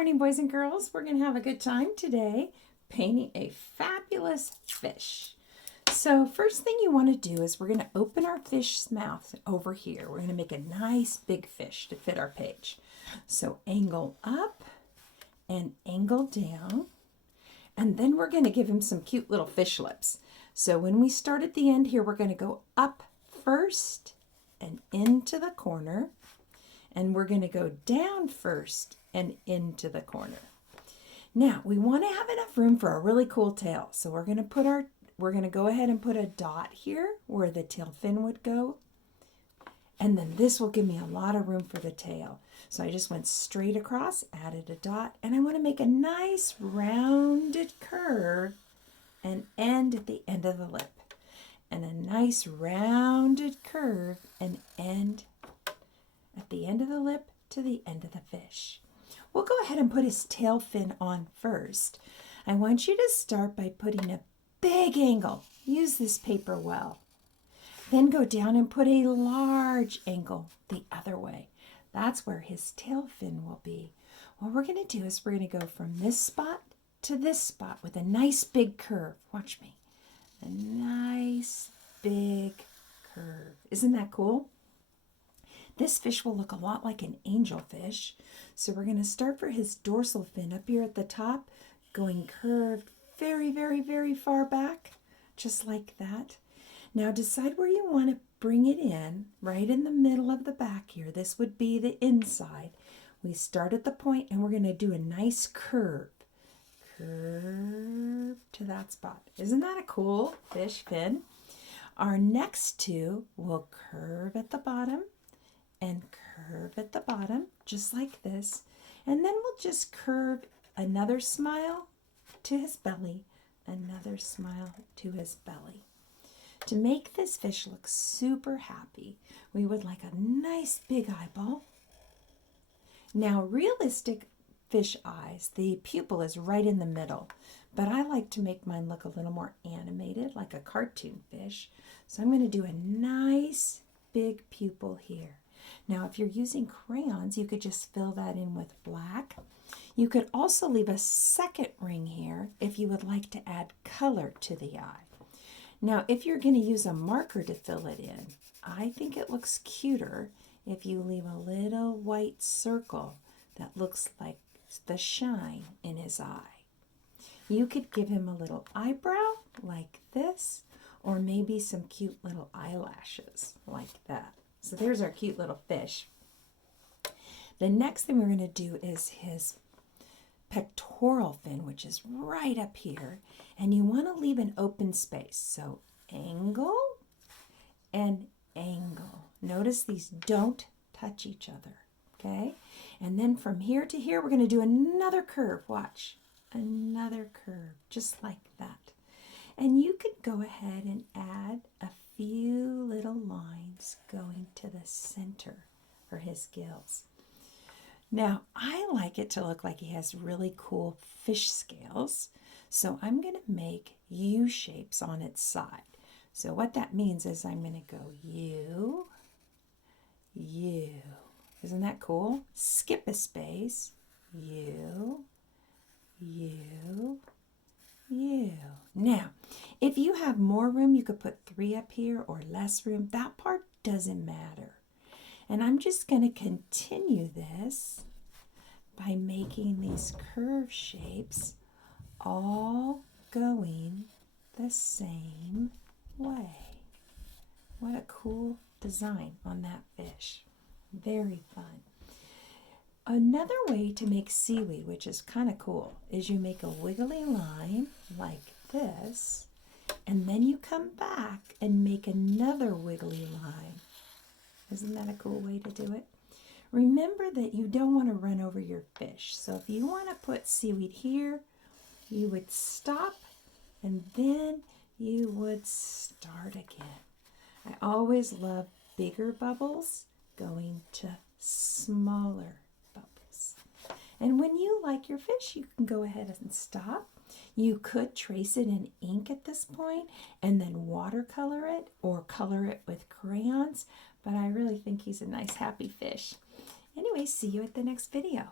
morning, boys and girls. We're going to have a good time today painting a fabulous fish. So first thing you want to do is we're going to open our fish's mouth over here. We're going to make a nice big fish to fit our page. So angle up and angle down. And then we're going to give him some cute little fish lips. So when we start at the end here, we're going to go up first and into the corner. And we're going to go down first and into the corner. Now, we want to have enough room for a really cool tail. So we're going to go ahead and put a dot here where the tail fin would go. And then this will give me a lot of room for the tail. So I just went straight across, added a dot, and I want to make a nice rounded curve and end at the end of the lip. And a nice rounded curve and end at the end of the lip to the end of the fish. We'll go ahead and put his tail fin on first. I want you to start by putting a big angle. Use this paper well. Then go down and put a large angle the other way. That's where his tail fin will be. What we're going to do is we're going to go from this spot to this spot with a nice big curve. Watch me. A nice big curve. Isn't that cool? This fish will look a lot like an angelfish. So we're going to start for his dorsal fin up here at the top, going curved very, very, very far back, just like that. Now decide where you want to bring it in, right in the middle of the back here. This would be the inside. We start at the point and we're going to do a nice curve. Curve to that spot. Isn't that a cool fish fin? Our next two will curve at the bottom and curve at the bottom, just like this. And then we'll just curve another smile to his belly, another smile to his belly. To make this fish look super happy, we would like a nice big eyeball. Now, realistic fish eyes, the pupil is right in the middle, but I like to make mine look a little more animated, like a cartoon fish. So I'm going to do a nice big pupil here. Now, if you're using crayons, you could just fill that in with black. You could also leave a second ring here if you would like to add color to the eye. Now, if you're going to use a marker to fill it in, I think it looks cuter if you leave a little white circle that looks like the shine in his eye. You could give him a little eyebrow like this, or maybe some cute little eyelashes like that. So there's our cute little fish. The next thing we're going to do is his pectoral fin, which is right up here. And you want to leave an open space. So angle and angle. Notice these don't touch each other. Okay? And then from here to here, we're going to do another curve. Watch. Another curve, just like that. And you could go ahead and add a few little lines going to the center for his gills. Now, I like it to look like he has really cool fish scales, so I'm going to make U shapes on its side. So what that means is I'm going to go U, U. Isn't that cool? Skip a space, U, U, U. Now, if you have more room, you could put 3 up here or less room. That part doesn't matter. And I'm just going to continue this by making these curve shapes all going the same way. What a cool design on that fish. Very fun. Another way to make seaweed, which is kind of cool, is you make a wiggly line like this, and then you come back and make another wiggly line. Isn't that a cool way to do it? Remember that you don't want to run over your fish. So if you want to put seaweed here, you would stop and then you would start again. I always love bigger bubbles going to smaller bubbles. And when you like your fish, you can go ahead and stop. You could trace it in ink at this point and then watercolor it or color it with crayons, but I really think he's a nice happy fish. Anyway, see you at the next video.